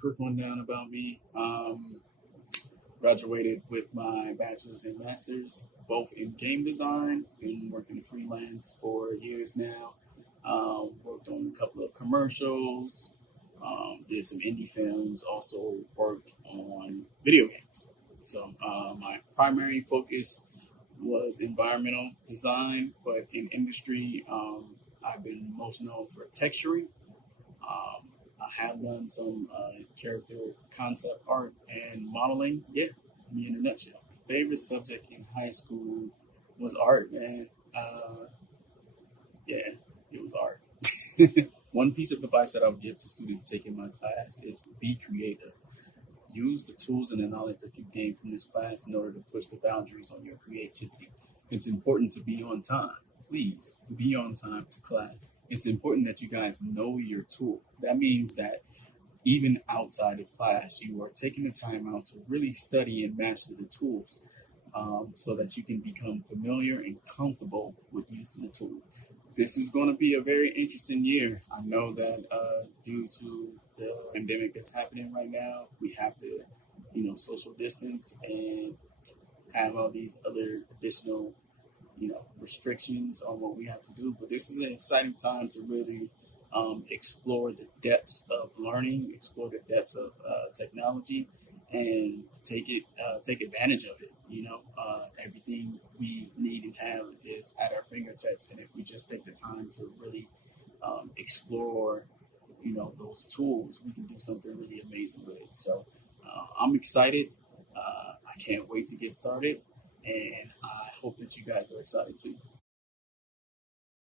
quick rundown about me. Graduated with my bachelor's and master's, both in game design. Been working freelance for years now. Worked on a couple of commercials. Did some indie films. Also worked on video games. So my primary focus was environmental design, but in industry, I've been most known for texturing. I have done some character concept art and modeling. Yeah, me in a nutshell. Favorite subject in high school was art, man. Yeah, it was art. One piece of advice that I would give to students taking my class is be creative. Use the tools and the knowledge that you gain from this class in order to push the boundaries on your creativity. It's important to be on time. Please be on time to class. It's important that you guys know your tool. That means that even outside of class, you are taking the time out to really study and master the tools so that you can become familiar and comfortable with using the tool. This is going to be a very interesting year. I know that due to the pandemic that's happening right now, we have to, social distance and have all these other additional, restrictions on what we have to do. But this is an exciting time to really explore the depths of learning, explore the depths of technology, and take advantage of it. Everything we need and have is at our fingertips, and if we just take the time to really explore, those tools, we can do something really amazing with it. So I'm excited. I can't wait to get started, and I hope that you guys are excited too.